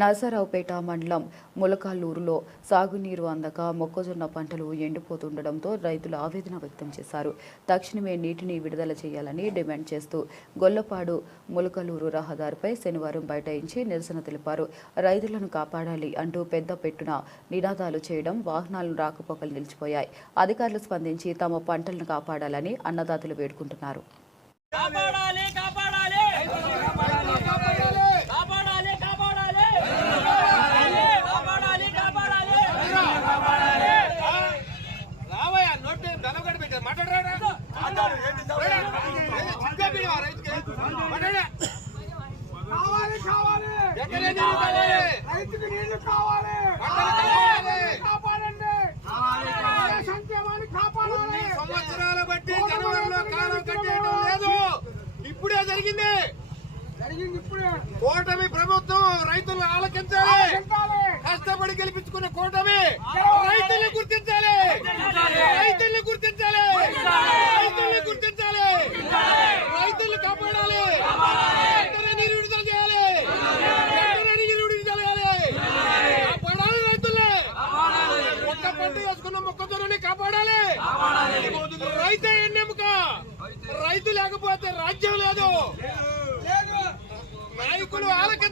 నరసరావుపేట మండలం ములకాలూరులో సాగునీరు అందక మొక్కజొన్న పంటలు ఎండిపోతుండటంతో రైతులు ఆవేదన వ్యక్తం చేశారు. తక్షణమే నీటిని విడుదల చేయాలని డిమాండ్ చేస్తూ గొల్లపాడు ములకలూరు రహదారిపై శనివారం బైఠాయించి నిరసన తెలిపారు. రైతులను కాపాడాలి అంటూ పెద్ద పెట్టున నినాదాలు చేయడం వాహనాలు రాకపోకలు నిలిచిపోయాయి. అధికారులు స్పందించి తమ పంటలను కాపాడాలని అన్నదాతలు వేడుకుంటున్నారు. కాపాడాలి కాపాడాలి! కావాలి కావాలి ఎక్కడ తిరుగుతారు? రైతుకు నీళ్ళు కావాలి పంటలు కావాలి. కాపాడండి సంక్షేమాన్ని కాపాడాలి కొన్ని సంవత్సరాల బట్టి జనవరిలో కాలం కట్టేయడం లేదు ఇప్పుడే జరిగింది కూటమి ప్రభుత్వం రైతులను ఆలకించాలి కష్టపడి గెలిపించుకున్న కూటమి రైతుల్ని గుర్తించాలి రైతుల్ని గుర్తించాలి రైతుల్ని గుర్తించాలి రైతుల్ని కాపాడాలి వెంటనే నీరు విడుదల చేయాలి వెంటనే నీరు విడుదల చేయాలి కాపాడాలి రైతుల్ని ఒక్క పంట వేసుకున్న మొక్కజొన్నని కాపాడాలి రైతే ఎన్నెముక? రైతు లేకపోతే రాజ్యం లేదు. నాయకులు ఆలకించాలి